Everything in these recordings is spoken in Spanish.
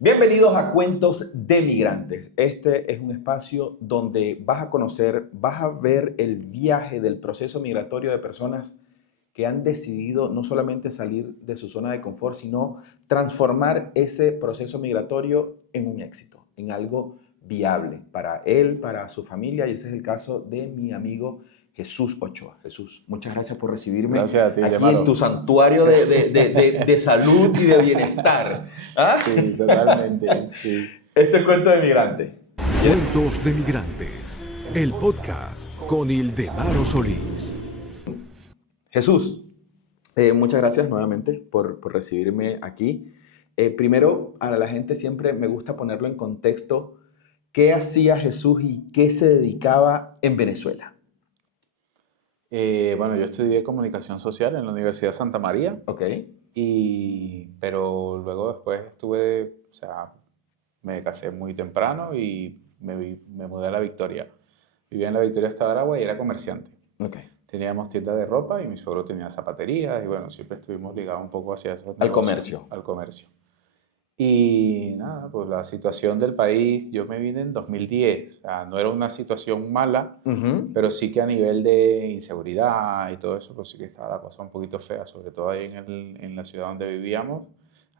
Bienvenidos a Cuentos de Migrantes. Este es un espacio donde vas a conocer, vas a ver el viaje del proceso migratorio de personas que han decidido no solamente salir de su zona de confort, sino transformar ese proceso migratorio en un éxito, en algo viable para él, para su familia. Y ese es el caso de mi amigo Jesús Ochoa. Jesús, muchas gracias por recibirme Gracias a ti, aquí en tu Lemaro. santuario de salud y de bienestar. ¿Ah? Sí, totalmente, sí. Este es Cuento de Migrante. Cuentos de Migrantes, el podcast con Ildemaro Solís. Jesús, muchas gracias nuevamente por recibirme aquí. Primero, a la gente siempre me gusta ponerlo en contexto. ¿Qué hacía Jesús y qué se dedicaba en Venezuela? Bueno, yo estudié comunicación social en la Universidad Santa María, Ok. pero luego después me casé muy temprano y me mudé a La Victoria. Vivía en La Victoria hasta Aragua y era comerciante. Ok. Teníamos tienda de ropa y mi suegro tenía zapaterías y bueno, siempre estuvimos ligados un poco hacia esos Al negocios, comercio. al comercio. Y nada, pues la situación del país, yo me vine en 2010, o sea, no era una situación mala, Ujú. pero sí que a nivel de inseguridad y todo eso, pues sí que estaba la cosa un poquito fea, sobre todo ahí en la ciudad donde vivíamos,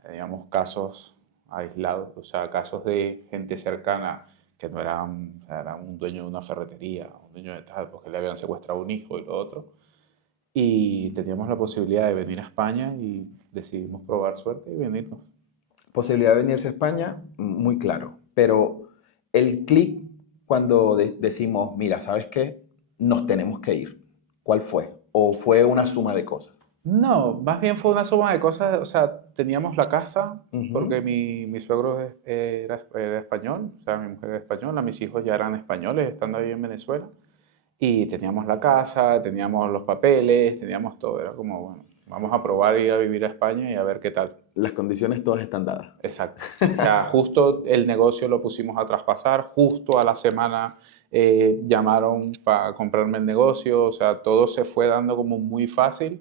teníamos casos aislados, o sea, casos de gente cercana que no eran, o sea, era un dueño de una ferretería, un dueño de tal, porque le habían secuestrado un hijo y lo otro, y teníamos la posibilidad de venir a España y decidimos probar suerte y venirnos. Posibilidad de venirse a España, muy claro. Pero el clic cuando decimos, mira, ¿sabes qué? Nos tenemos que ir. ¿Cuál fue? ¿O fue una suma de cosas? No, más bien fue una suma de cosas, o sea, teníamos la casa, Ujú. porque mi suegro era español, o sea, mi mujer era española, mis hijos ya eran españoles estando ahí en Venezuela, y teníamos la casa, teníamos los papeles, teníamos todo, era como, bueno, vamos a probar ir a vivir a España y a ver qué tal. Las condiciones todas están dadas. Exacto. O sea, justo el negocio lo pusimos a traspasar, justo a la semana llamaron para comprarme el negocio, o sea, todo se fue dando como muy fácil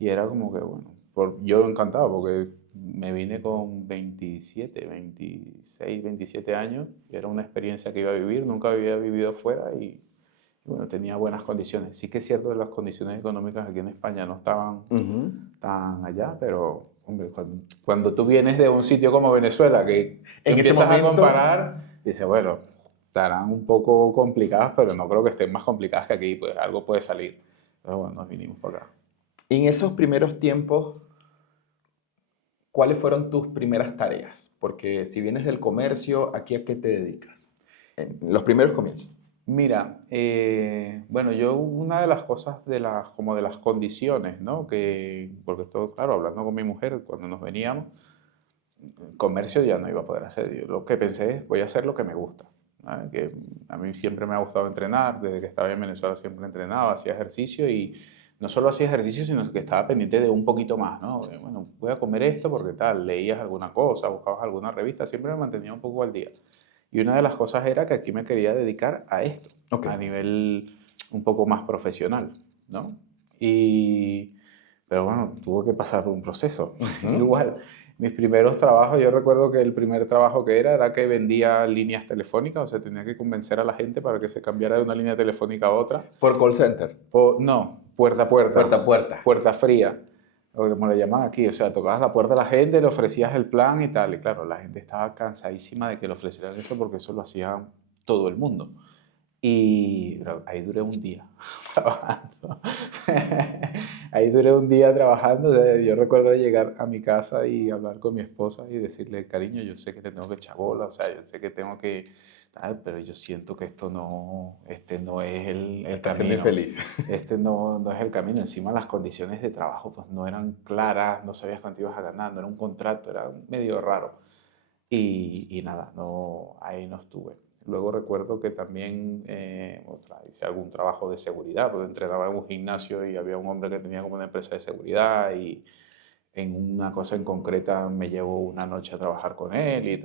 y era como que, bueno, yo encantado porque me vine con 27, 26, 27 años, y era una experiencia que iba a vivir, nunca había vivido fuera y bueno, tenía buenas condiciones. Sí que es cierto que las condiciones económicas aquí en España no estaban Ujú. tan allá, pero hombre, cuando tú vienes de un sitio como Venezuela, que tú En ese empiezas a momento, comparar, dices, bueno, estarán un poco complicadas, pero no creo que estén más complicadas que aquí, pues algo puede salir. Pero bueno, nos vinimos para acá. en esos primeros tiempos, ¿cuáles fueron tus primeras tareas? Porque si vienes del comercio, ¿aquí a qué te dedicas? En los primeros comienzos. Mira, bueno, yo una de las cosas como de las condiciones, ¿no? Porque todo, claro, hablando con mi mujer cuando nos veníamos, comercio ya no iba a poder hacer. Yo lo que pensé es, voy a hacer lo que me gusta. ¿Vale? Que a mí siempre me ha gustado entrenar, desde que estaba en Venezuela siempre entrenaba, hacía ejercicio y no solo hacía ejercicio, sino que estaba pendiente de un poquito más, ¿no? Bueno, voy a comer esto porque tal, leías alguna cosa, buscabas alguna revista, siempre me mantenía un poco al día. Y una de las cosas era que aquí me quería dedicar a esto, Ok. a nivel un poco más profesional, ¿no? Y, pero bueno, tuvo que pasar por un proceso. Ujú. Igual, mis primeros trabajos, yo recuerdo que el primer trabajo que era que vendía líneas telefónicas, o sea, tenía que convencer a la gente para que se cambiara de una línea telefónica a otra. Por call center. No, puerta a puerta, Puerta a puerta. puerta fría, o como le llaman aquí, o sea, tocabas la puerta a la gente, le ofrecías el plan y tal, y claro, la gente estaba cansadísima de que le ofrecieran eso porque eso lo hacía todo el mundo. Y pero ahí duré un día trabajando. Ahí duré un día trabajando. O sea, yo recuerdo llegar a mi casa y hablar con mi esposa y decirle, cariño, yo sé que te tengo que echar bola, o sea, yo sé que tengo que tal, pero yo siento que este no es el Está siendo camino. infeliz. Este no es el camino. Encima las condiciones de trabajo pues no eran claras, no sabías cuánto ibas a ganar, no era un contrato, era medio raro. Y nada, no, ahí no estuve. Luego recuerdo que también hice algún trabajo de seguridad, porque entrenaba en un gimnasio y había un hombre que tenía como una empresa de seguridad y en una cosa en concreta me llevó una noche a trabajar con él y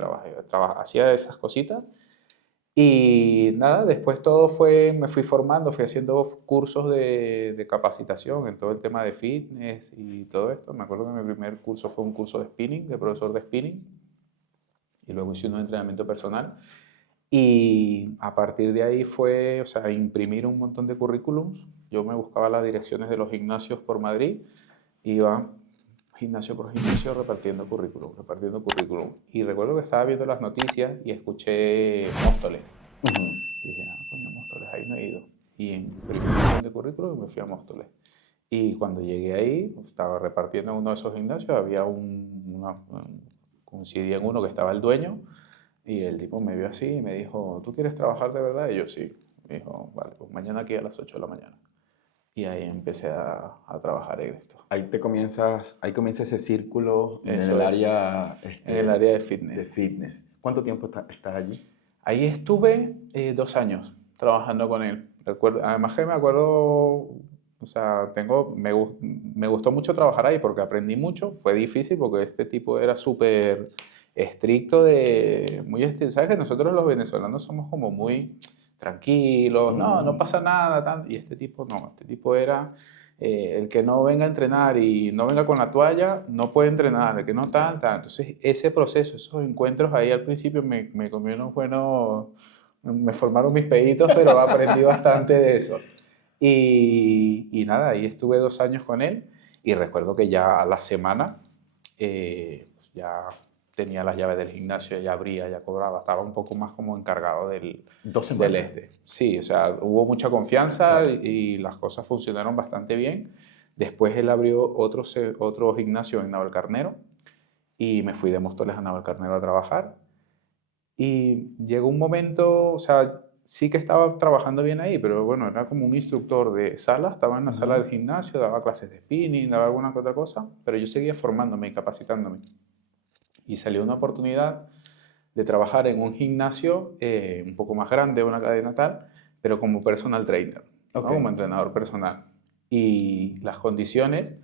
hacía esas cositas. Y nada, después me fui formando, fui haciendo cursos de capacitación en todo el tema de fitness y todo esto. Me acuerdo que mi primer curso fue un curso de spinning, de profesor de spinning. y luego hice un entrenamiento personal. Y a partir de ahí fue, o sea, imprimir un montón de currículums. Yo me buscaba las direcciones de los gimnasios por Madrid, iba gimnasio por gimnasio repartiendo currículum, repartiendo currículum. Y recuerdo que estaba viendo las noticias y escuché Móstoles. Y dije, ah, coño, Móstoles, ahí no he ido. Y imprimí un montón de currículum y me fui a Móstoles. Y cuando llegué ahí, estaba repartiendo en uno de esos gimnasios, había coincidí en uno que estaba el dueño, y el tipo me vio así y me dijo, ¿tú quieres trabajar de verdad? Y yo sí. Me dijo, vale, pues mañana aquí a las 8 de la mañana. Y ahí empecé a trabajar en esto. Ahí comienza ese círculo en Eso el es, área, en el área de de fitness. fitness. ¿Cuánto tiempo estás allí? Ahí estuve 2 años trabajando con él. Recuerdo, además que me acuerdo, o sea, me gustó mucho trabajar ahí porque aprendí mucho. Fue difícil porque este tipo era súper estricto, muy estricto. ¿Sabes que nosotros los venezolanos somos como muy tranquilos? No, no pasa nada. Y este tipo no, este tipo era el que no venga a entrenar y no venga con la toalla, no puede entrenar, el que no tal, tal. Entonces, ese proceso, esos encuentros ahí al principio me comí unos buenos, me formaron mis peditos, pero aprendí bastante de eso. Y nada, ahí estuve 2 años con él y recuerdo que ya a la semana pues ya tenía las llaves del gimnasio, ya abría, ya cobraba, estaba un poco más como encargado del, 2 semanas. Sí, o sea, hubo mucha confianza Claro. y las cosas funcionaron bastante bien. Después él abrió otro gimnasio en Navalcarnero y me fui de Móstoles a Navalcarnero a trabajar. Y llegó un momento, o sea, sí que estaba trabajando bien ahí, pero bueno, era como un instructor de sala, estaba en la sala del gimnasio, daba clases de spinning, daba alguna que otra cosa, pero yo seguía formándome y capacitándome. Y salió una oportunidad de trabajar en un gimnasio un poco más grande, una cadena tal, pero como personal trainer, ¿no? Ok. Como entrenador personal. Y las condiciones,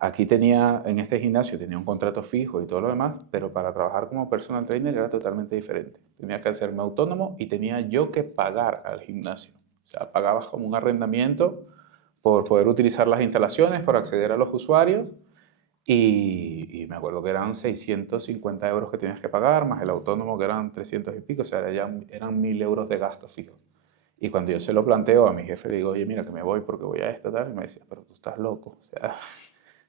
aquí tenía, en este gimnasio tenía un contrato fijo y todo lo demás, pero para trabajar como personal trainer era totalmente diferente. Tenía que hacerme autónomo y tenía yo que pagar al gimnasio. O sea, pagabas como un arrendamiento por poder utilizar las instalaciones, por acceder a los usuarios y me acuerdo que eran 650 euros que tenías que pagar, más el autónomo que eran 300 y pico, o sea, eran 1000 euros de gastos fijos. Y cuando yo se lo planteo a mi jefe, le digo, oye, mira que me voy porque voy a esto, tal, y me decía, pero tú estás loco, o sea,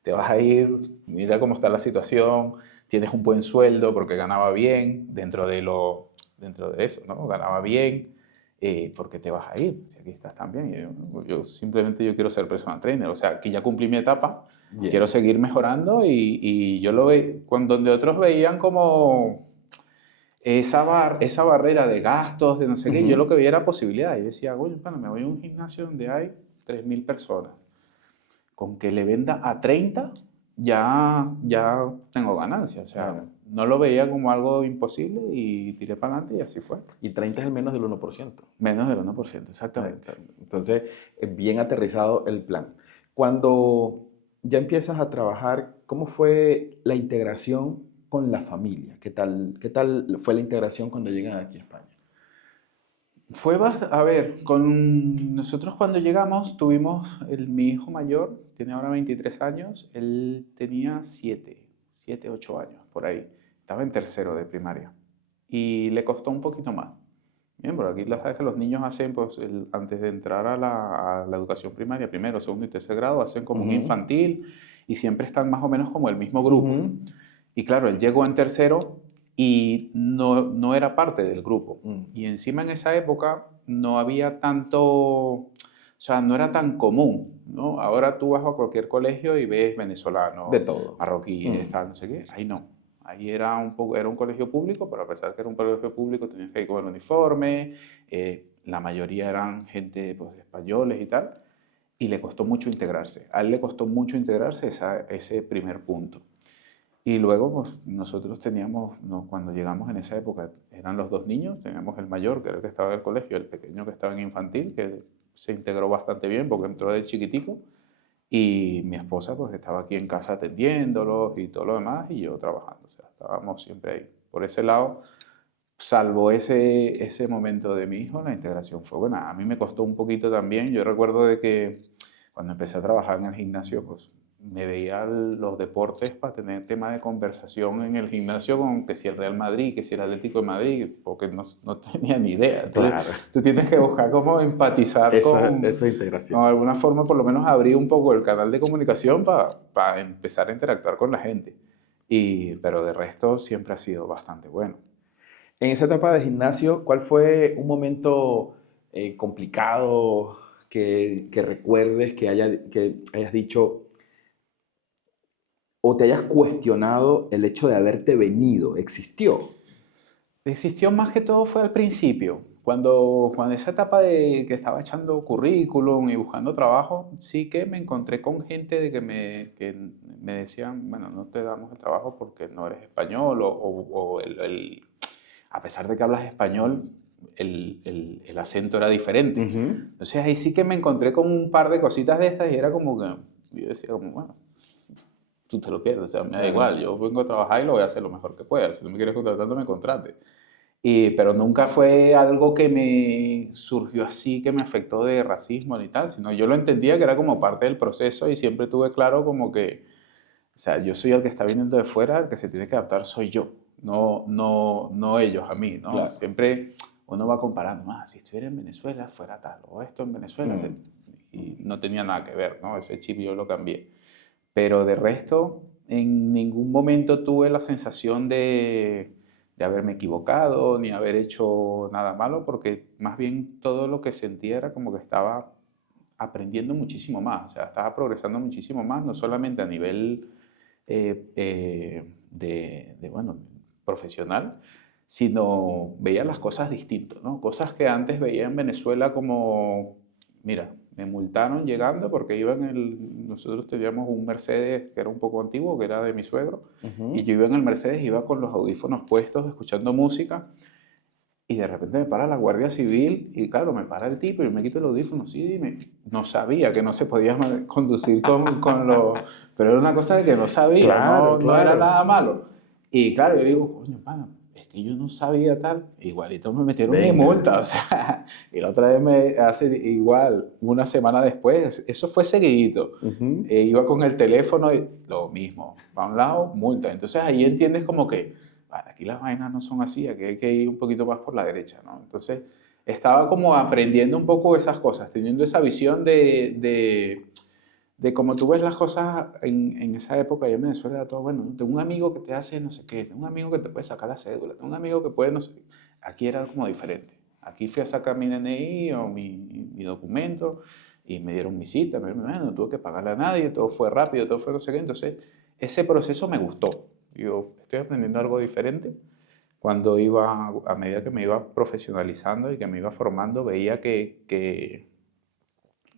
te vas a ir, mira cómo está la situación, tienes un buen sueldo porque ganaba bien dentro de eso, ¿no? Ganaba bien, ¿por qué te vas a ir? Si aquí estás tan bien. Y yo simplemente yo quiero ser personal trainer, o sea, aquí ya cumplí mi etapa, Bien. quiero seguir mejorando y yo lo veo, cuando donde otros veían como esa barrera de gastos, de no sé qué, yo lo que veía era posibilidad. Y decía, oye, bueno, me voy a un gimnasio donde hay 3000 personas. Con que le venda a 30, ya tengo ganancia. O sea, Claro. no lo veía como algo imposible y tiré para adelante y así fue. Y 30 es el menos del 1%. Menos del 1%, exactamente. Entonces, bien aterrizado el plan. Cuando ya empiezas a trabajar, ¿cómo fue la integración con la familia? ¿Qué tal fue la integración cuando llegan aquí a España? A ver, con nosotros cuando llegamos tuvimos mi hijo mayor, tiene ahora 23 años, él tenía 7, 8 años, por ahí. Estaba en tercero de primaria y le costó un poquito más. Bien, pero aquí sabes que los niños hacen, pues, antes de entrar a la educación primaria, primero, segundo y tercer grado, hacen como un infantil y siempre están más o menos como el mismo grupo. Y claro, él llegó en tercero y no era parte del grupo. Y encima en esa época no había tanto, o sea, no era tan común, ¿no? Ahora tú vas a cualquier colegio y ves venezolanos, De todo. marroquíes, tal, no sé qué. Ahí no. Ahí era un colegio público, pero a pesar de que era un colegio público tenías que ir con el uniforme, la mayoría eran gente, pues, españoles y tal, y le costó mucho integrarse. A él le costó mucho integrarse ese primer punto. Y luego, pues, nosotros teníamos, no, cuando llegamos en esa época, eran los dos niños, teníamos el mayor, que era el que estaba en el colegio, el pequeño que estaba en infantil, que se integró bastante bien porque entró de chiquitico, y mi esposa, pues, estaba aquí en casa atendiéndolos y todo lo demás, y yo trabajando, o sea, estábamos siempre ahí. Por ese lado, salvo ese momento de mi hijo, la integración fue buena. A mí me costó un poquito también, yo recuerdo de que cuando empecé a trabajar en el gimnasio, pues, me veía los deportes para tener tema de conversación en el gimnasio con que si el Real Madrid, que si el Atlético de Madrid, porque no tenía ni idea. Entonces, Claro. tú tienes que buscar cómo empatizar Eso con es integración. alguna forma, por lo menos abrir un poco el canal de comunicación para empezar a interactuar con la gente. Pero de resto siempre ha sido bastante bueno. En esa etapa de gimnasio, ¿cuál fue un momento complicado que recuerdes, que hayas dicho o te hayas cuestionado el hecho de haberte venido? ¿Existió? Existió más que todo fue al principio, cuando esa etapa de que estaba echando currículum y buscando trabajo, sí que me encontré con gente que me decían, bueno, no te damos el trabajo porque no eres español o a pesar de que hablas español, el acento era diferente. Ujú. Entonces ahí sí que me encontré con un par de cositas de estas y era como que yo decía como, bueno, tú te lo pierdes, o sea, me da Claro. igual, yo vengo a trabajar y lo voy a hacer lo mejor que pueda, si no me quieres contratar, no me contrates. Pero nunca fue algo que me surgió así, que me afectó de racismo ni tal, sino yo lo entendía que era como parte del proceso y siempre tuve claro como que, o sea, yo soy el que está viniendo de fuera, el que se tiene que adaptar soy yo, no ellos a mí, ¿no? Claro. Siempre uno va comparando, más si estuviera en Venezuela fuera tal, o esto en Venezuela, y no tenía nada que ver, ¿no? Ese chip yo lo cambié. Pero de resto, en ningún momento tuve la sensación de haberme equivocado ni haber hecho nada malo, porque más bien todo lo que sentía era como que estaba aprendiendo muchísimo más, o sea, estaba progresando muchísimo más, no solamente a nivel bueno, profesional, sino veía las cosas distintas, ¿no? Cosas que antes veía en Venezuela como, mira, me multaron llegando porque nosotros teníamos un Mercedes que era un poco antiguo, que era de mi suegro, Ujú. y yo iba en el Mercedes, iba con los audífonos puestos, escuchando música, y de repente me para la Guardia Civil y claro, me para el tipo y yo me quito el audífono, sí, dime. No sabía que no se podía conducir con los... Pero era una cosa que no sabía, Claro, no era claro. nada malo. Y claro, yo digo, coño, pana, es que yo no sabía tal. Igualito me metieron mi Venga. multa, o sea, y la otra vez me hace igual, una semana después, eso fue seguidito. Ujú. Iba con el teléfono y lo mismo, para un lado, multa. Entonces ahí entiendes como que vale, aquí las vainas no son así, aquí hay que ir un poquito más por la derecha, ¿no? Entonces, estaba como aprendiendo un poco esas cosas, teniendo esa visión de cómo tú ves las cosas en esa época allá en Venezuela, era todo, bueno, tengo un amigo que te hace no sé qué, tengo un amigo que te puede sacar la cédula, tengo un amigo que puede no sé qué. Aquí era como diferente. Aquí fui a sacar mi DNI o mi documento y me dieron mi cita, no tuve que pagarle a nadie, todo fue rápido, todo fue no sé qué. Entonces, ese proceso me gustó. Digo, estoy aprendiendo algo diferente. Cuando a medida que me iba profesionalizando y que me iba formando, veía que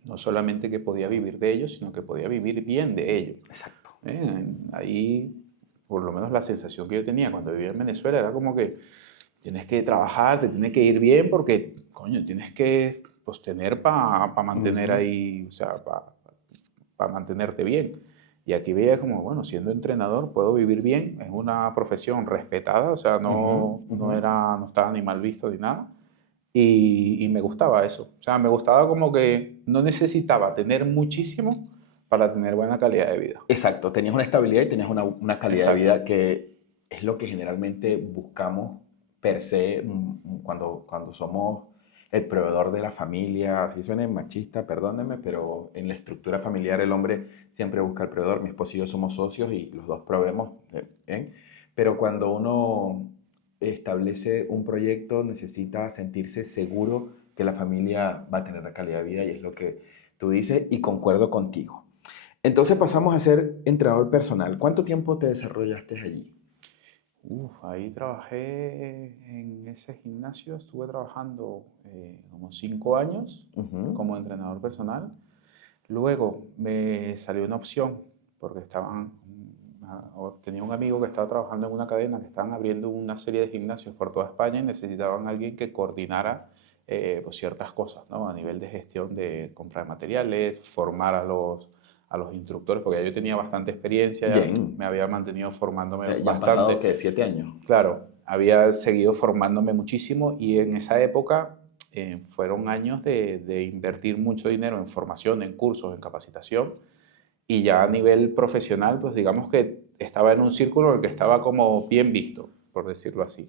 no solamente que podía vivir de ello, sino que podía vivir bien de ello. Exacto. Ahí, por lo menos la sensación que yo tenía cuando vivía en Venezuela era como que tienes que trabajar, te tiene que ir bien porque, coño, tienes que pues, tener para mantener Ujú. ahí, o sea, para mantenerte bien. Y aquí veía como, bueno, siendo entrenador puedo vivir bien, es una profesión respetada, o sea, Ujú, ujú. no estaba ni mal visto ni nada. Y me gustaba eso. O sea, me gustaba como que no necesitaba tener muchísimo para tener buena calidad de vida. Exacto, tenías una estabilidad y tenías una calidad de Exacto. vida que es lo que generalmente buscamos per se cuando somos el proveedor de la familia, así suene machista, perdónenme, pero en la estructura familiar el hombre siempre busca el proveedor. Mi esposo y yo somos socios y los dos proveemos, ¿bien? Pero cuando uno establece un proyecto necesita sentirse seguro que la familia va a tener la calidad de vida y es lo que tú dices y concuerdo contigo. Entonces pasamos a ser entrenador personal. ¿Cuánto tiempo te desarrollaste allí? Ahí trabajé en ese gimnasio, estuve trabajando como 5 años Ujú. como entrenador personal. Luego me salió una opción porque tenía un amigo que estaba trabajando en una cadena que estaban abriendo una serie de gimnasios por toda España y necesitaban a alguien que coordinara pues ciertas cosas, ¿no? A nivel de gestión de compra de materiales, formar a los instructores, porque ya yo tenía bastante experiencia, ya Bien. me había mantenido formándome Ya han pasado, bastante. ¿qué? 7 años. Claro, había seguido formándome muchísimo y en esa época fueron años de invertir mucho dinero en formación, en cursos, en capacitación Y ya a nivel profesional, pues digamos que estaba en un círculo en el que estaba como bien visto, por decirlo así.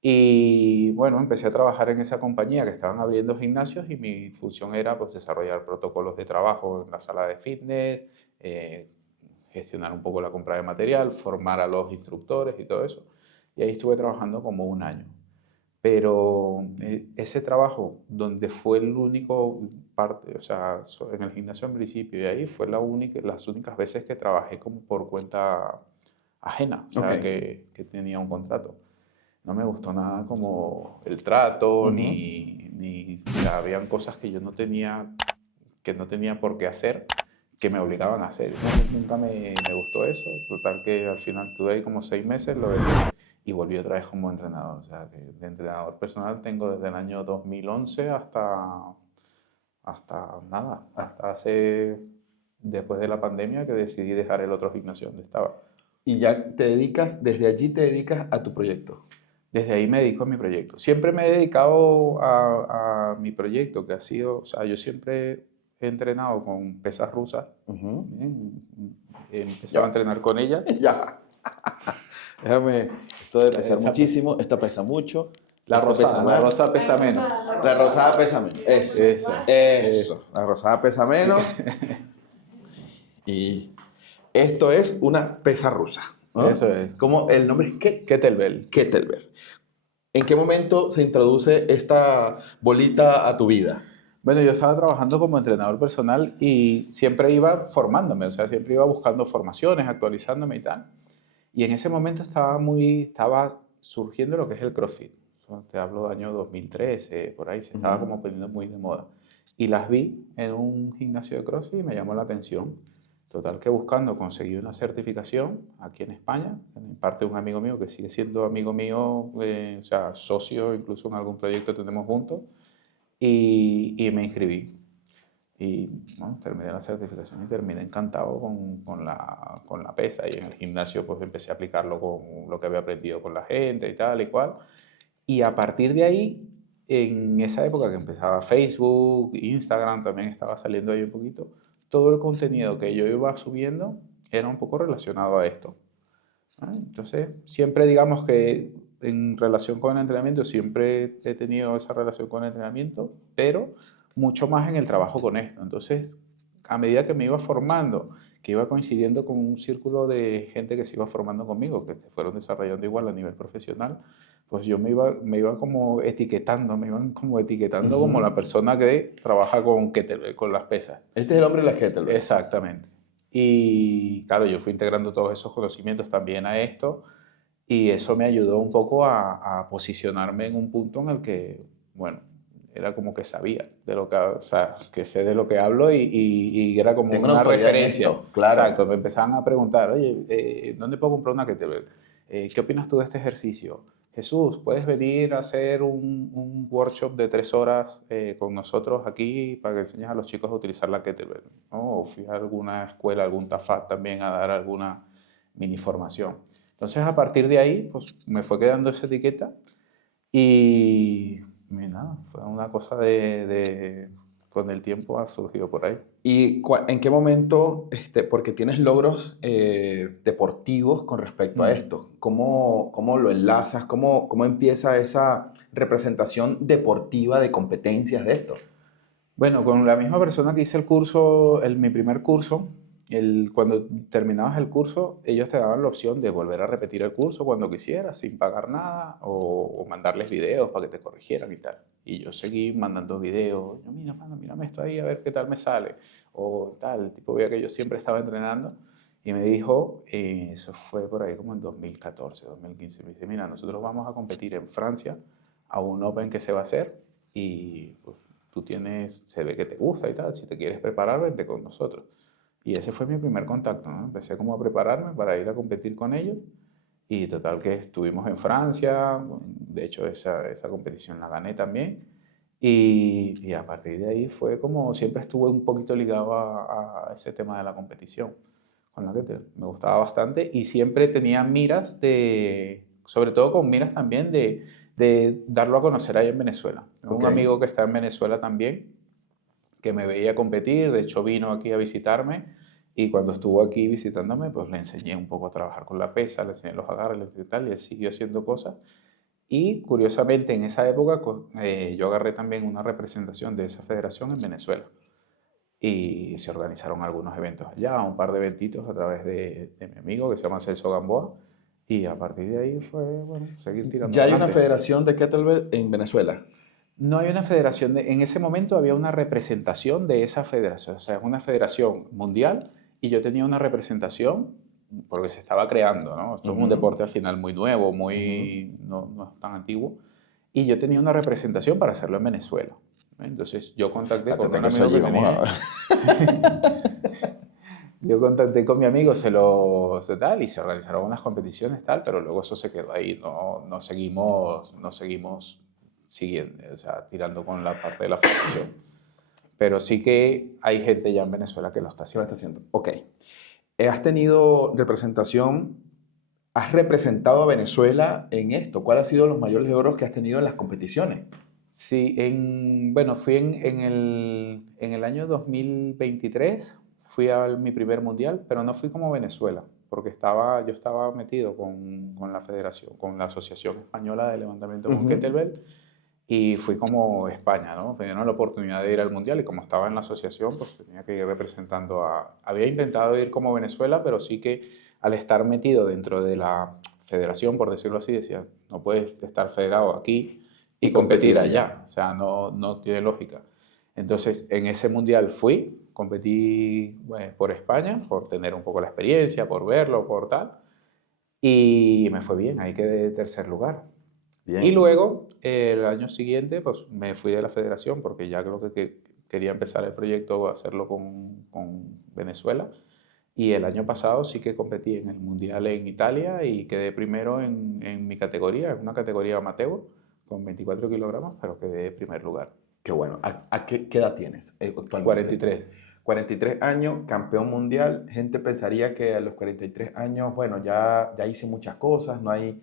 Y bueno, empecé a trabajar en esa compañía que estaban abriendo gimnasios y mi función era pues desarrollar protocolos de trabajo en la sala de fitness, eh, gestionar un poco la compra de material, formar a los instructores y todo eso. Y ahí estuve trabajando como un año. Pero ese trabajo, donde fue el único parte, o sea, en el gimnasio en principio, y ahí fue las únicas veces que trabajé como por cuenta ajena, o sea, Ok. que tenía un contrato. No me gustó nada como el trato, Ujú. o sea, habían cosas que no tenía por qué hacer, que me obligaban a hacer. Entonces, nunca me gustó eso. Total que al final tuve ahí como 6 meses, lo dejé y volví otra vez como entrenador. O sea, que de entrenador personal tengo desde el año 2011 hasta nada, hasta después de la pandemia que decidí dejar el otro gimnasio donde estaba. Y ya te dedicas, desde allí te dedicas a tu proyecto. Desde ahí me dedico a mi proyecto. Siempre me he dedicado a mi proyecto, que ha sido, o sea, yo siempre he entrenado con pesas rusas. Ujú. Bien, he Ya empezado a va. entrenar con ellas. Ya. Déjame, esto debe pesar Esa pe- muchísimo, esto pesa mucho, La esto pesa rosada, la más. rosa pesa menos. La rosada pesa menos. Eso, Esa. eso. La rosada pesa menos. Y esto es una pesa rusa, ¿no? Eso es. Como el nombre es Kettlebell. Kettlebell. ¿En qué momento se introduce esta bolita a tu vida? Bueno, yo estaba trabajando como entrenador personal y siempre iba formándome, o sea, siempre iba buscando formaciones, actualizándome y tal. Y en ese momento estaba surgiendo lo que es el CrossFit. O sea, te hablo del año 2013, por ahí se estaba Ujú. como poniendo muy de moda. Y las vi en un gimnasio de CrossFit y me llamó la atención. Total que buscando conseguí una certificación aquí en España, en parte de un amigo mío que sigue siendo amigo mío, o sea, socio incluso en algún proyecto que tenemos juntos, y me inscribí. Y bueno, terminé la certificación y terminé encantado con la pesa. Y en el gimnasio pues empecé a aplicarlo con lo que había aprendido con la gente y tal y cual. Y a partir de ahí, en esa época que empezaba Facebook, Instagram también estaba saliendo ahí un poquito, todo el contenido que yo iba subiendo era un poco relacionado a esto. ¿Vale? Entonces, siempre digamos que en relación con el entrenamiento, siempre he tenido esa relación con el entrenamiento, pero mucho más en el trabajo con esto. Entonces, a medida que me iba formando, que iba coincidiendo con un círculo de gente que se iba formando conmigo, que se fueron desarrollando igual a nivel profesional, pues yo me iba como etiquetando, me iban como etiquetando como la Ujú. persona que trabaja con kettlebell, con las pesas. Este es el hombre de la Kettlebell. Exactamente. Y claro, yo fui integrando todos esos conocimientos también a esto y eso me ayudó un poco a posicionarme en un punto en el que, bueno, era como que sabía de lo que, o sea, que sé de lo que hablo y era como Tengo una una autoridad en referencia. esto, claro. Exacto, me empezaban a preguntar, oye, ¿dónde puedo comprar una kettlebell? ¿Qué opinas tú de este ejercicio? Jesús, ¿puedes venir a hacer un workshop de 3 horas con nosotros aquí para que enseñes a los chicos a utilizar la kettlebell? ¿No? O fui a alguna escuela, algún TAFAT también a dar alguna mini formación. Entonces, a partir de ahí, pues me fue quedando esa etiqueta y nada, fue una cosa con el tiempo ha surgido por ahí. ¿Y en qué momento, porque tienes logros deportivos con respecto a Mm. esto? ¿Cómo lo enlazas? ¿Cómo empieza esa representación deportiva de competencias de esto? Bueno, con la misma persona que hice el curso, mi primer curso, cuando terminabas el curso, ellos te daban la opción de volver a repetir el curso cuando quisieras, sin pagar nada, o mandarles videos para que te corrigieran y tal. Y yo seguí mandando videos, yo, mira, mano, mírame esto ahí, a ver qué tal me sale, o tal, el tipo veía que yo siempre estaba entrenando, y me dijo, eso fue por ahí como en 2014, 2015, me dice, mira, nosotros vamos a competir en Francia a un Open que se va a hacer, y pues, tú tienes, se ve que te gusta y tal, si te quieres preparar, vente con nosotros. Y ese fue mi primer contacto, ¿no? Empecé como a prepararme para ir a competir con ellos y total que estuvimos en Francia, de hecho esa competición la gané también y a partir de ahí fue como siempre estuve un poquito ligado a ese tema de la competición, con la que me gustaba bastante y siempre tenía miras sobre todo con miras también de darlo a conocer ahí en Venezuela. Tengo Ok. un amigo que está en Venezuela también, que me veía competir, de hecho vino aquí a visitarme Y cuando estuvo aquí visitándome, pues le enseñé un poco a trabajar con la pesa, le enseñé los agarres, le enseñé tal, y él siguió haciendo cosas. Y curiosamente, en esa época yo agarré también una representación de esa federación en Venezuela. Y se organizaron algunos eventos allá, un par de eventitos a través de mi amigo que se llama Celso Gamboa. Y a partir de ahí fue, bueno, seguir tirando ¿Ya hay una adelante. federación de kettlebell en Venezuela? No hay una federación, en ese momento había una representación de esa federación, o sea, es una federación mundial y yo tenía una representación porque se estaba creando, ¿no? Esto es un deporte al final muy nuevo, no es tan antiguo, y yo tenía una representación para hacerlo en Venezuela. ¿No? Entonces yo contacté con un Eso amigo allí, que vamos tenía, yo contacté con mi amigo, tal, y se organizaron unas competiciones, tal, pero luego eso se quedó ahí, no seguimos siguiendo, o sea, tirando con la parte de la federación. Pero sí que hay gente ya en Venezuela que lo está ¿Qué lo haciendo. está haciendo? Ok. ¿Has tenido representación? ¿Has representado a Venezuela en esto? ¿Cuáles han sido los mayores logros que has tenido en las competiciones? Sí, bueno, fui en el año 2023, fui a mi primer mundial, pero no fui como Venezuela, porque yo estaba metido con la federación, con la Asociación Española de Levantamiento con Kettlebell, y fui como España, ¿no? Me dieron la oportunidad de ir al mundial y como estaba en la asociación, pues tenía que ir representando Había intentado ir como Venezuela, pero sí que al estar metido dentro de la federación, por decirlo así, decía, no puedes estar federado aquí y competir allá. O sea, no tiene lógica. Entonces, en ese mundial competí por España, por tener un poco la experiencia, por verlo, por tal, y me fue bien, ahí quedé de tercer lugar. Bien. Y luego, el año siguiente, pues me fui de la federación porque ya creo que quería empezar el proyecto, hacerlo con Venezuela. Y el año pasado sí que competí en el Mundial en Italia y quedé primero en mi categoría, en una categoría amateur, con 24 kilogramos, pero quedé primer lugar. Qué bueno. ¿A qué edad tienes actualmente? 43. 43 años, campeón mundial. Gente pensaría que a los 43 años, bueno, ya hice muchas cosas, no hay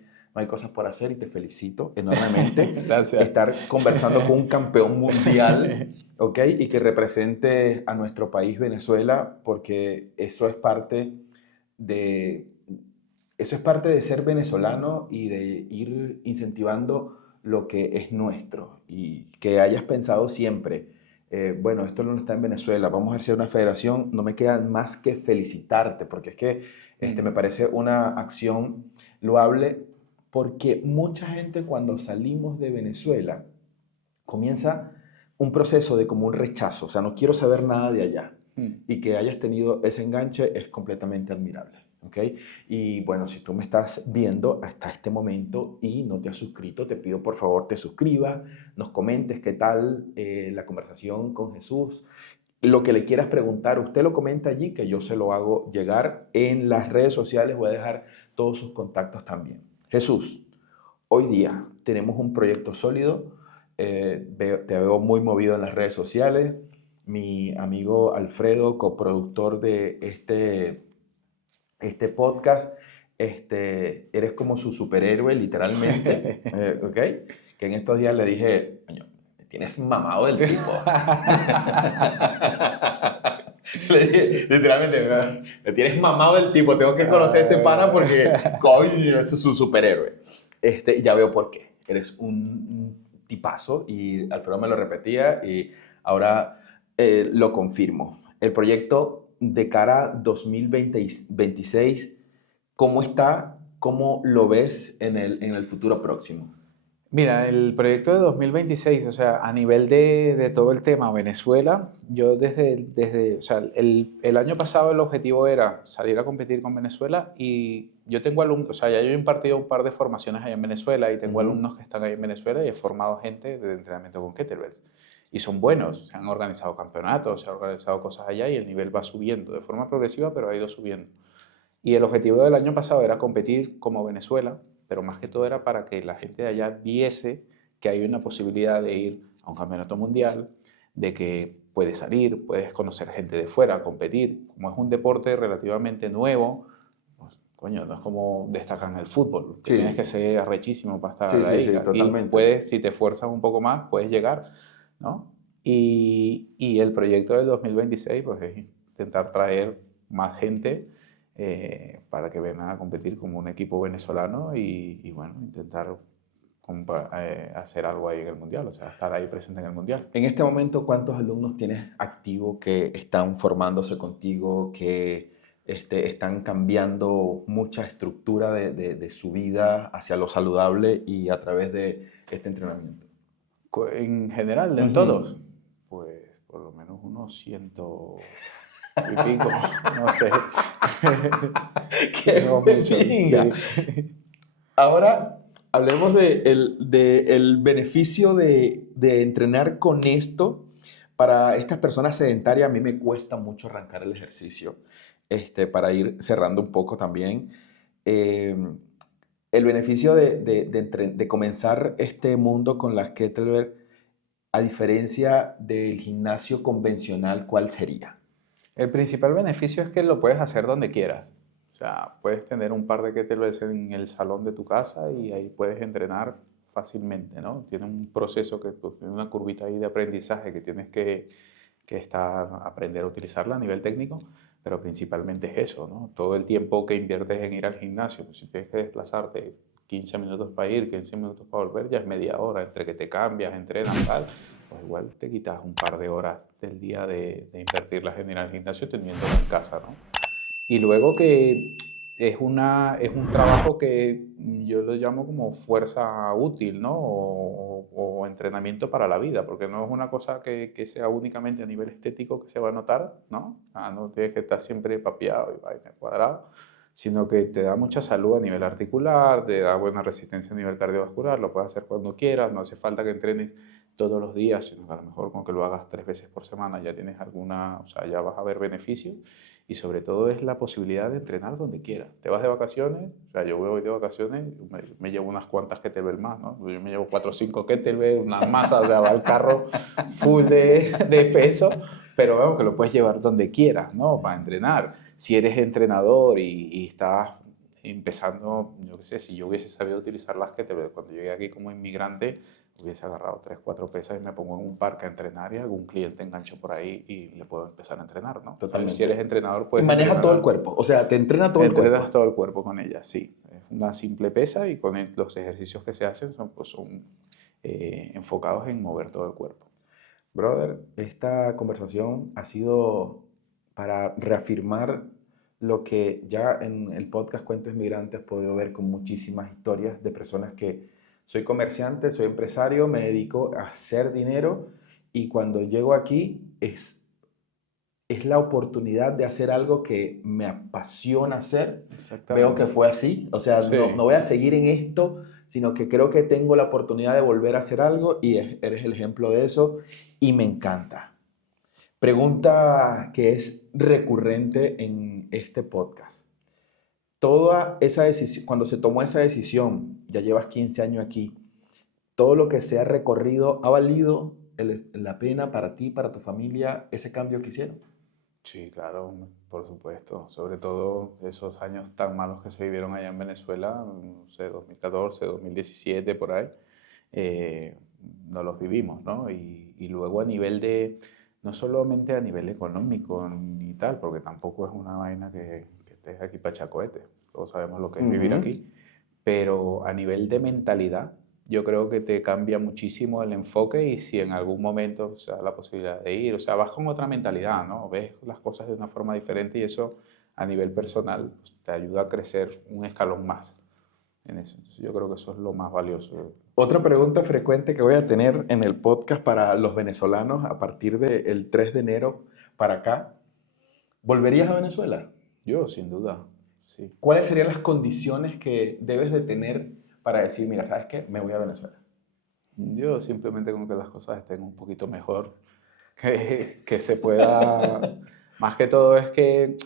cosas por hacer y te felicito enormemente. Gracias. Estar conversando con un campeón mundial, ¿ok? Y que represente a nuestro país, Venezuela, porque eso es parte de, ser venezolano y de ir incentivando lo que es nuestro y que hayas pensado siempre, bueno, esto no está en Venezuela, vamos a hacer una federación, no me queda más que felicitarte, porque es que me parece una acción loable, porque mucha gente cuando salimos de Venezuela comienza un proceso de como un rechazo, o sea, no quiero saber nada de allá, y que hayas tenido ese enganche es completamente admirable. ¿Okay? Y bueno, si tú me estás viendo hasta este momento y no te has suscrito, te pido por favor te suscribas, nos comentes qué tal la conversación con Jesús, lo que le quieras preguntar, usted lo comenta allí, que yo se lo hago llegar en las redes sociales, voy a dejar todos sus contactos también. Jesús, hoy día tenemos un proyecto sólido, te veo muy movido en las redes sociales, mi amigo Alfredo, coproductor de este podcast, eres como su superhéroe, literalmente, ¿ok? Que en estos días le dije, coño, me tienes mamado del tipo. Le dije, literalmente, me tienes mamado del tipo, tengo que conocer a este pana porque, coño, es su superhéroe. Ya veo por qué. Eres un tipazo y Alfredo me lo repetía y ahora lo confirmo. El proyecto de cara a 2026, ¿cómo está? ¿Cómo lo ves en el futuro próximo? Mira, el proyecto de 2026, o sea, a nivel de todo el tema Venezuela, yo o sea, el año pasado el objetivo era salir a competir con Venezuela y yo tengo alumnos, o sea, ya yo he impartido un par de formaciones allá en Venezuela y tengo alumnos que están ahí en Venezuela y he formado gente de entrenamiento con kettlebells. Y son buenos, se han organizado campeonatos, se han organizado cosas allá y el nivel va subiendo de forma progresiva, pero ha ido subiendo. Y el objetivo del año pasado era competir como Venezuela, pero más que todo era para que la gente de allá viese que hay una posibilidad de ir a un campeonato mundial, de que puedes salir, puedes conocer gente de fuera, competir. Como es un deporte relativamente nuevo, pues, coño, no es como destacar en el fútbol, que Sí. tienes que ser arrechísimo para estar Sí, ahí. totalmente. Y puedes, si te esfuerzas un poco más, puedes llegar, ¿no? Y el proyecto del 2026 pues, es intentar traer más gente para que vengan a competir como un equipo venezolano y bueno, intentar hacer algo ahí en el Mundial, o sea, estar ahí presente en el Mundial. En este momento, ¿cuántos alumnos tienes activos que están formándose contigo, que están cambiando mucha estructura de su vida hacia lo saludable y a través de este entrenamiento? En general, en Ujú. todos, pues por lo menos unos 100 y pico, no sé. ¡Qué No mucho, pinga! sí. Ahora hablemos de el beneficio de entrenar con esto. Para estas personas sedentarias, a mí me cuesta mucho arrancar el ejercicio. Para ir cerrando un poco también. eh, el beneficio de comenzar este mundo con las kettlebell, a diferencia del gimnasio convencional, ¿cuál sería? El principal beneficio es que lo puedes hacer donde quieras. O sea, puedes tener un par de kettlebells en el salón de tu casa y ahí puedes entrenar fácilmente, ¿no? Tiene un proceso que, pues, tiene una curvita ahí de aprendizaje que tienes que aprender a utilizarla a nivel técnico, pero principalmente es eso, ¿no? Todo el tiempo que inviertes en ir al gimnasio, pues si tienes que desplazarte 15 minutos para ir, 15 minutos para volver, ya es media hora, entre que te cambias, entrenas, tal, pues igual te quitas un par de horas del día de invertirlas en ir al gimnasio teniéndolo en casa, ¿no? Y luego que es un trabajo que yo lo llamo como fuerza útil, ¿no? O entrenamiento para la vida, porque no es una cosa que sea únicamente a nivel estético que se va a notar, ¿no? No tienes que estar siempre papeado y vaina cuadrado, sino que te da mucha salud a nivel articular, te da buena resistencia a nivel cardiovascular, lo puedes hacer cuando quieras, no hace falta que entrenes todos los días, sino que a lo mejor con que lo hagas 3 veces por semana ya tienes alguna, o sea, ya vas a ver beneficios y sobre todo es la posibilidad de entrenar donde quieras. Te vas de vacaciones, o sea, yo voy de vacaciones, me llevo unas cuantas kettlebell más, ¿no? Yo me llevo 4 o 5 kettlebell, unas masas, o sea, va el carro full de peso, pero vamos, que lo puedes llevar donde quieras, ¿no? Para entrenar. Si eres entrenador y estás empezando, yo qué sé, si yo hubiese sabido utilizar las kettlebell cuando llegué aquí como inmigrante, hubiese agarrado 3, 4 pesas y me pongo en un parque a entrenar y algún cliente engancho por ahí y le puedo empezar a entrenar, ¿no? Totalmente. Si eres entrenador, Y puedes maneja entrenar todo el cuerpo, o sea, te entrena todo el entrenas cuerpo. todo el cuerpo con ella, sí. Es una simple pesa y con los ejercicios que se hacen son enfocados en mover todo el cuerpo. Brother, esta conversación ha sido para reafirmar lo que ya en el podcast Cuentos Migrantes he podido ver con muchísimas historias de personas que soy comerciante, soy empresario, me dedico a hacer dinero y cuando llego aquí es la oportunidad de hacer algo que me apasiona hacer. Veo que Exactamente. fue así, o sea, Sí. no voy a seguir en esto, sino que creo que tengo la oportunidad de volver a hacer algo y eres el ejemplo de eso y me encanta. Pregunta que es recurrente en este podcast. Toda esa decisión, cuando se tomó esa decisión, ya llevas 15 años aquí, todo lo que se ha recorrido, ¿ha valido la pena para ti, para tu familia, ese cambio que hicieron? Sí, claro, por supuesto. Sobre todo esos años tan malos que se vivieron allá en Venezuela, no sé, 2014, 2017, por ahí, eh, no los vivimos, ¿no? Y luego a nivel de, no solamente a nivel económico ni tal, porque tampoco es una vaina que estés aquí para chacoete, todos sabemos lo que es vivir Ujú. aquí, pero a nivel de mentalidad, yo creo que te cambia muchísimo el enfoque y si en algún momento o sea, la posibilidad de ir, o sea, vas con otra mentalidad, ¿no? Ves las cosas de una forma diferente y eso a nivel personal pues, te ayuda a crecer un escalón más en eso. Entonces, yo creo que eso es lo más valioso. Otra pregunta frecuente que voy a tener en el podcast para los venezolanos a partir del 3 de enero para acá. ¿Volverías a Venezuela? Yo, sin duda, sí. ¿Cuáles serían las condiciones que debes de tener para decir, mira, ¿sabes qué? Me voy a Venezuela. Yo simplemente con que las cosas estén un poquito mejor, que se pueda, más que todo es que,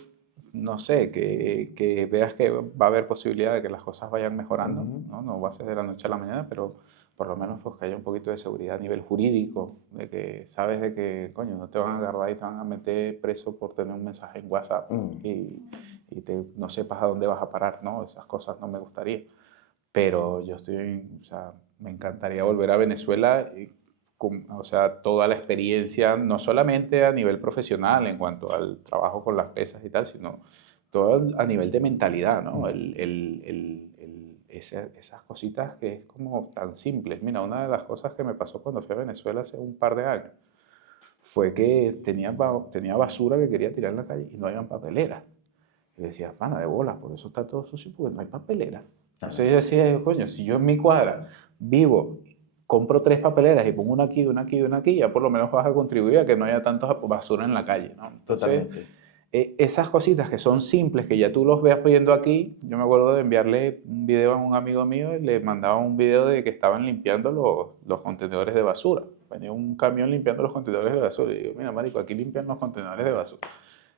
no sé, que veas que va a haber posibilidad de que las cosas vayan mejorando, Ujú. ¿no? No va a ser de la noche a la mañana, pero por lo menos pues, que haya un poquito de seguridad a nivel jurídico, de que sabes de que, coño, no te van a agarrar y te van a meter preso por tener un mensaje en WhatsApp Mm. y no sepas a dónde vas a parar, ¿no? Esas cosas no me gustaría. Pero yo estoy, o sea, me encantaría volver a Venezuela y o sea, toda la experiencia, no solamente a nivel profesional en cuanto al trabajo con las pesas y tal, sino todo a nivel de mentalidad, ¿no? Esas cositas que es como tan simples. Mira, una de las cosas que me pasó cuando fui a Venezuela hace un par de años fue que tenía basura que quería tirar en la calle y no había papeleras. Y decía, pana, de bolas, por eso está todo sucio, porque no hay papelera. Entonces yo decía, coño, si yo en mi cuadra vivo, compro 3 papeleras y pongo una aquí, una aquí y una aquí, ya por lo menos vas a contribuir a que no haya tanta basura en la calle, ¿no? Entonces, esas cositas que son simples, que ya tú los veas viendo aquí, yo me acuerdo de enviarle un video a un amigo mío y le mandaba un video de que estaban limpiando los contenedores de basura. Venía un camión limpiando los contenedores de basura y digo, mira, marico, aquí limpian los contenedores de basura.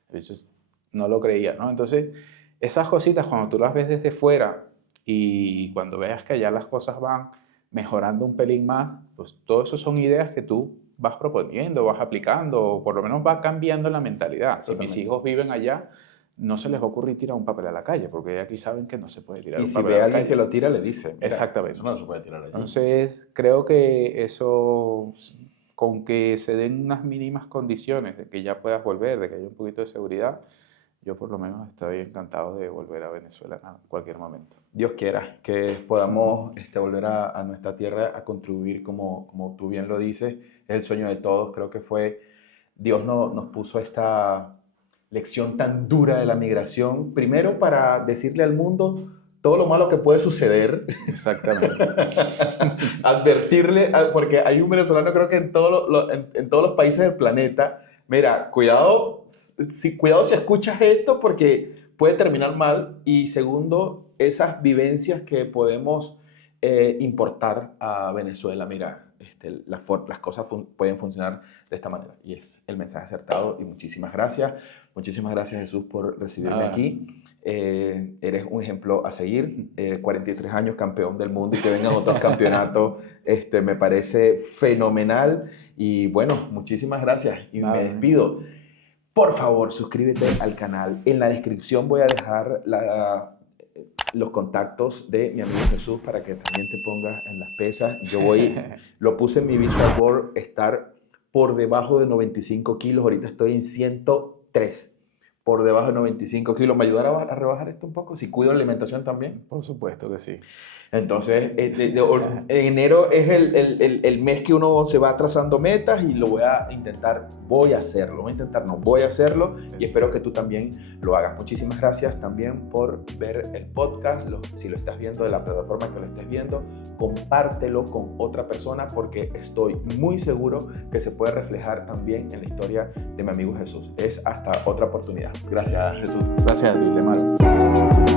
Entonces, no lo creía, ¿no? Entonces, esas cositas cuando tú las ves desde fuera y cuando veas que allá las cosas van mejorando un pelín más, pues todo eso son ideas que tú vas proponiendo, vas aplicando, o por lo menos va cambiando la mentalidad. Si mis hijos viven allá, no se les va a ocurrir tirar un papel a la calle, porque aquí saben que no se puede tirar un papel a la calle. Y si ve a alguien que lo tira, le dice, mira, exactamente. Eso no se puede tirar allí. Entonces, creo que eso, con que se den unas mínimas condiciones de que ya puedas volver, de que haya un poquito de seguridad, yo por lo menos estoy encantado de volver a Venezuela en cualquier momento. Dios quiera que podamos volver a nuestra tierra a contribuir, como tú bien lo dices, es el sueño de todos. Creo que Dios nos puso esta lección tan dura de la migración, primero para decirle al mundo todo lo malo que puede suceder. Exactamente. Advertirle, porque hay un venezolano creo que en todos los países del planeta. Mira, cuidado si escuchas esto porque puede terminar mal. Y segundo, esas vivencias que podemos importar a Venezuela. Mira, las cosas pueden funcionar de esta manera. Y es el mensaje acertado y muchísimas gracias. Muchísimas gracias, Jesús, por recibirme aquí. Eres un ejemplo a seguir. 43 años, campeón del mundo y que vengan otros campeonatos. Me parece fenomenal. Y bueno, muchísimas gracias. Y me despido. Por favor, suscríbete al canal. En la descripción voy a dejar los contactos de mi amigo Jesús para que también te pongas en las pesas. Lo puse en mi visual board, estar por debajo de 95 kilos. Ahorita estoy en 103. Por debajo de 95 kilos. ¿Me ayudará a rebajar esto un poco? Si cuido la alimentación también. Por supuesto que sí. Entonces, enero es el mes que uno se va trazando metas y lo voy a intentar, voy a hacerlo y espero que tú también lo hagas. Muchísimas gracias también por ver el podcast. Si lo estás viendo de la plataforma que lo estés viendo, compártelo con otra persona porque estoy muy seguro que se puede reflejar también en la historia de mi amigo Jesús. Es hasta otra oportunidad. Gracias, Jesús. Gracias a ti, Demaro.